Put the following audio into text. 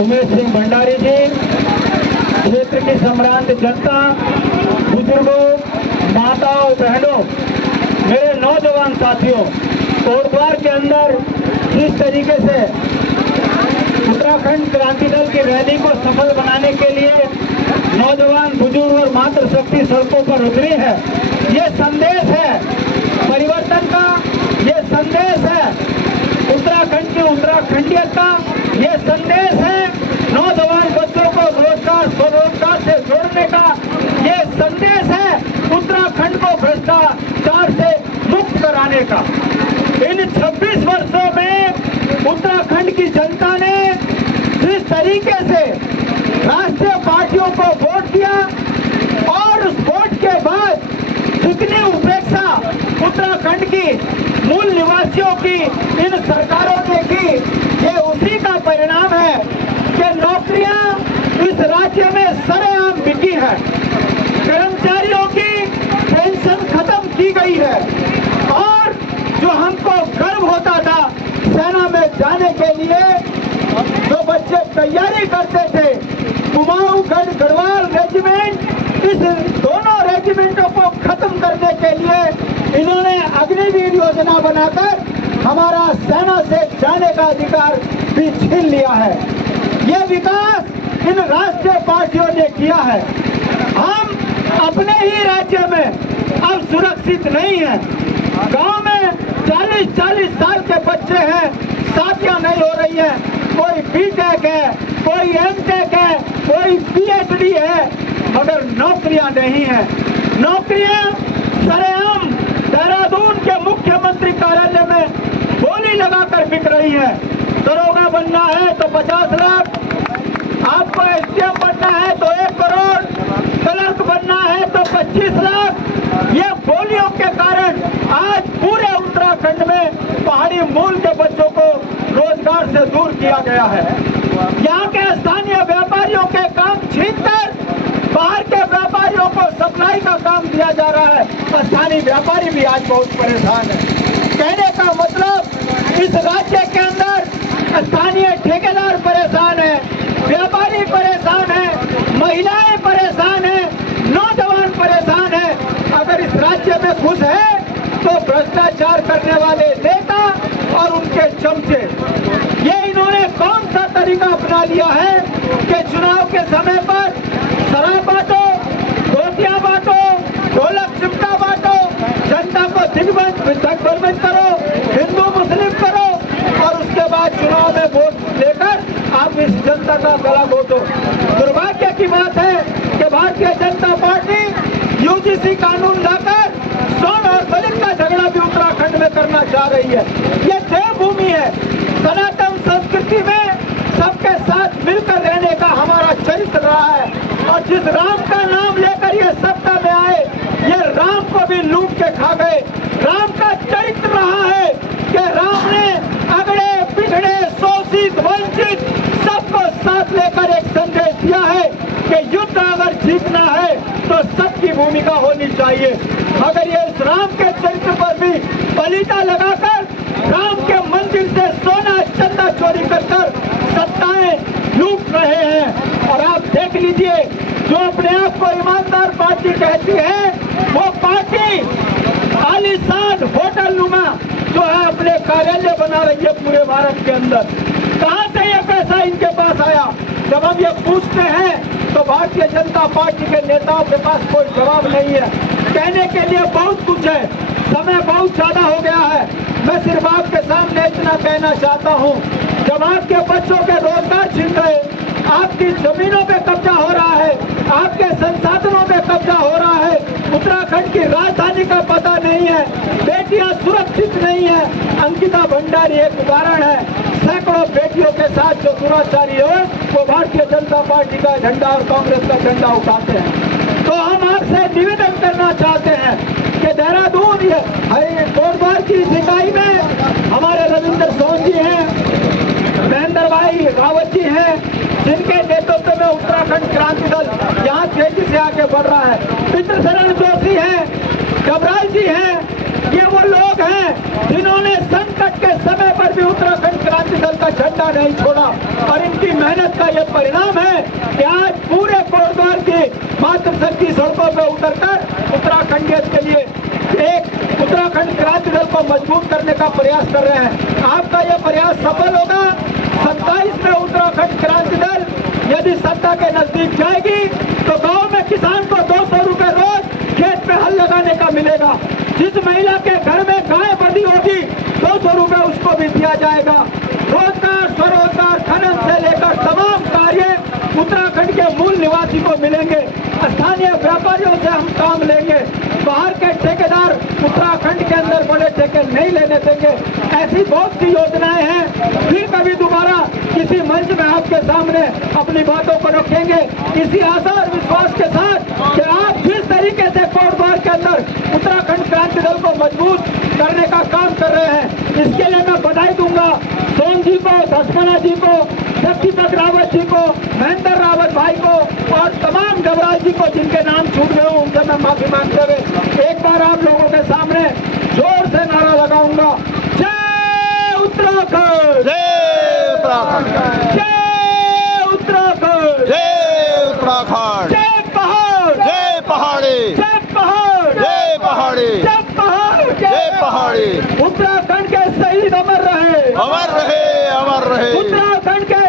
उमेश सिंह भंडारी जी, क्षेत्र की सम्रांत जनता, बुजुर्गों, माताओं, बहनों, मेरे नौजवान साथियों, कोटद्वार के अंदर जिस तरीके से उत्तराखंड क्रांति दल की रैली को सफल बनाने के लिए नौजवान, बुजुर्ग और मातृशक्ति सड़कों पर उतरी है, ये संदेश है परिवर्तन का, ये संदेश है उत्तराखंड की उत्तराखंडियत का, ये संदेश है नौजवान बच्चों को रोजगार स्वरोजगार से जोड़ने का, ये संदेश है उत्तराखंड को भ्रष्टाचार से मुक्त कराने का। इन 26 वर्षों में उत्तराखंड की जनता ने जिस तरीके से राष्ट्रीय पार्टियों को वोट दिया और उस वोट के बाद जितनी उपेक्षा उत्तराखंड की मूल निवासियों की इन सरकारों ने की, ये उसी का परिणाम है कि नौकरियां इस राज्य में सरेआम बिकी है, कर्मचारियों की पेंशन खत्म की गई है और जो हमको गर्व होता था सेना में जाने के लिए, जो बच्चे तैयारी करते थे, कुमाऊं गढ़वाल रेजिमेंट, इस दोनों रेजिमेंटों को खत्म करने के लिए इन्होंने अग्निवीर योजना बनाकर हमारा सेना से जाने का अधिकार भी छीन लिया है। ये विकास इन राष्ट्रीय पार्टियों ने किया है। हम अपने ही राज्य में अब सुरक्षित नहीं है। गांव में 40-40 साल के बच्चे हैं, शादियां नहीं हो रही है, कोई बीटेक है, कोई एमटेक है, कोई पीएचडी है, मगर नौकरियां नहीं है। नौकरियां सरेआम देहरादून के मुख्यमंत्री कार्यालय में बोली लगाकर बिक रही है। दरोगा बनना है तो 50 लाख, आपको एसडीएम बनना है तो 1 करोड़, क्लर्क बनना है तो 25 लाख। ये बोलियों के कारण आज पूरे उत्तराखंड में पहाड़ी मूल के बच्चों को रोजगार से दूर किया गया है। यहाँ के स्थानीय व्यापारियों के काम छीनकर बाहर के व्यापारियों को सप्लाई का काम दिया जा रहा है। स्थानीय व्यापारी भी आज बहुत परेशान है। कहने का मतलब इस राज्य के अंदर स्थानीय ठेकेदार परेशान है, व्यापारी परेशान है, महिलाएं परेशान है, नौजवान परेशान है। अगर इस राज्य में खुश है तो भ्रष्टाचार करने वाले नेता और उनके चमचे, ये इन्होंने कौन सा तरीका अपना लिया है कि चुनाव के समय पर शराब बांटो, धोतियां बांटो, ढोलक चिमटा बांटो, जनता को दिग्भ्रमित करो, हिंदू मुस्लिम करो और उसके बाद चुनाव में वोट लेकर आप इस जनता का गला घोटो। दुर्भाग्य की बात है कि भारतीय जनता पार्टी यूजीसी कानून लाकर सोन और दलित का झगड़ा भी उत्तराखंड में करना चाह रही है। ये देवभूमि है। सनातन संस्कृति में सबके साथ मिलकर रहने का हमारा चरित्र रहा है और जिस राम का नाम लेकर ये सत्ता में आए, ये राम को भी लूट के खा गए। राम का चरित्र रहा है कि राम ने अगड़े पिछड़े शोषित वंचित सबको साथ लेकर एक संदेश दिया है कि युद्ध अगर जीतना है तो सबकी भूमिका होनी चाहिए। मगर ये इस राम के चरित्र पर भी पलीता लगाकर राम के मंदिर से सोना चंदा चोरी कर सत्ताएं लूट रहे हैं। और आप देख लीजिए, जो अपने आप को ईमानदार पार्टी कहती है, वो पार्टी आलीशान होटल नुमा जो है अपने कार्यालय बना रही है पूरे भारत के अंदर। कहां से ये पैसा इनके पास आया? जब हम ये पूछते हैं तो भारतीय जनता पार्टी के नेताओं के पास कोई जवाब नहीं है। कहने के लिए बहुत कुछ है, समय बहुत ज्यादा हो गया है। मैं सिर्फ आपके सामने इतना कहना चाहता हूं, जब आपके बच्चों के रोजगार छीन रहे, आपकी जमीनों पे कब्जा हो रहा है, आपके संसाधनों पे कब्जा हो रहा है, उत्तराखंड की राजधानी का पता नहीं है, बेटियां सुरक्षित नहीं है। अंकिता भंडारी एक उदाहरण है। सैकड़ों बेटियों के साथ जो दुराचारी है वो भारतीय जनता पार्टी का झंडा और कांग्रेस का झंडा उठाते हैं। तो हम आपसे निवेदन करना चाहते हैं कि देहरादून कोटद्वार की इस इकाई में हमारे रविंद्र सोन जी हैं, महेंद्र भाई रावत जी हैं, जिनके नेतृत्व में उत्तराखंड क्रांति दल यहाँ तेजी से आगे बढ़ रहा है। पितृशरण जोशी हैं, डबराल जी हैं, ये वो लोग हैं जिन्होंने संकट के समय पर भी उत्तराखंड क्रांति दल का झंडा नहीं छोड़ा और इनकी मेहनत का ये परिणाम है कि आज पूरे कोटद्वार की मातृशक्ति सड़कों पर उतरकर उत्तराखंडियत के लिए एक उत्तराखंड क्रांति दल को मजबूत करने का प्रयास कर रहे हैं। आपका यह प्रयास सफल होगा। 27 में उत्तराखंड क्रांति दल यदि सत्ता के नजदीक जाएगी तो गांव में किसान को 200 रुपए रोज खेत पे हल लगाने का मिलेगा। जिस महिला के घर में गाय बंधी होगी 200 रुपए उसको भी दिया जाएगा। रोजगार, स्वरोजगार, खनन से लेकर तमाम कार्य उत्तराखंड के मूल निवासी को मिलेंगे। स्थानीय व्यापारियों से हम काम लेंगे। बाहर के ठेकेदार उत्तराखंड के अंदर बड़े ठेके नहीं लेने देंगे। ऐसी बहुत सी योजनाएं हैं। फिर कभी दोबारा किसी मंच में आपके सामने अपनी बातों को रखेंगे इसी आशा और विश्वास के साथ कि आप जिस तरीके से कोटद्वार के अंदर उत्तराखंड क्रांति दल को मजबूत करने का काम कर रहे हैं, इसके लिए मैं बधाई दूंगा सोम जी को, धस्मना जी को, शक्तिपत रावत जी को, महेंद्र रावत भाई को और तमाम डबराज जी को जिनके नाम छूट गए उनसे मैं माफी मांगते हुए एक बार आप लोगों के सामने जोर से नारा लगाऊंगा, जय उत्तराखंड, जय उत्तराखंड, जय उत्तराखंड, जय उत्तराखंड, जय पहाड़, जय पहाड़ी, जय पहाड़, जय पहाड़ी, जय पहाड़, जय पहाड़ी। उत्तराखंड के शहीद अमर रहे, अमर रहे, अमर रहे। उत्तराखंड के